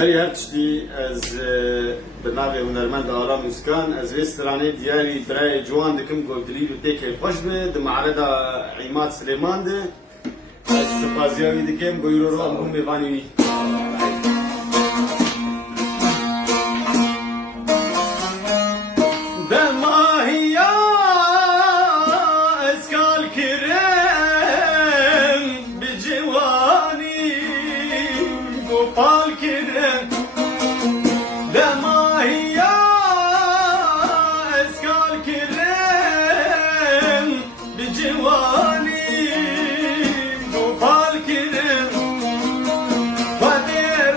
بری هر تشتی از بناوی هنرمند آرام موسکان از وسترانه دیاری برای جوان دکم گل دلیل و تیک خوش به دمعرض عماد سلیمان ده از سپاسیاوی دکم گویرو رو هم میوانی Pal kiren demahiya eskal kiren bicivani gopal kiren vadir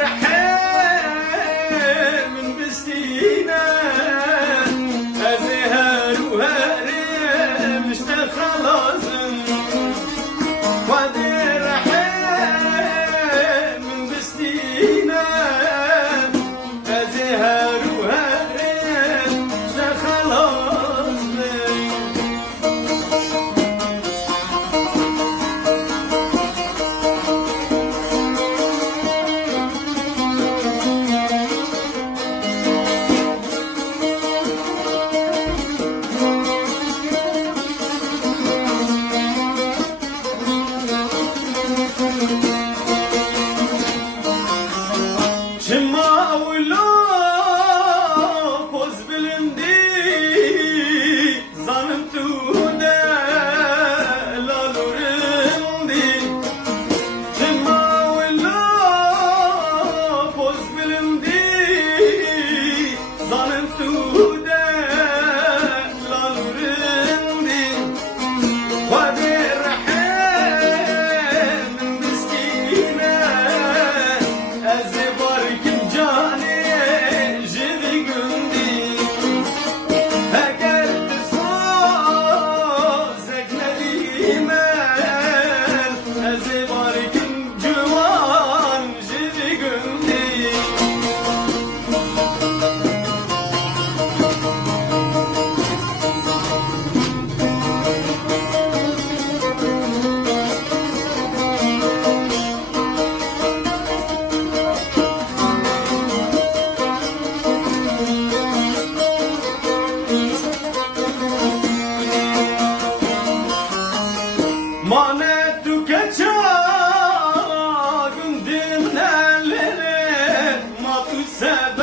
min bistina azhar وهرم اشتخلصن vadir Manet tükecek gündümlerle matu sever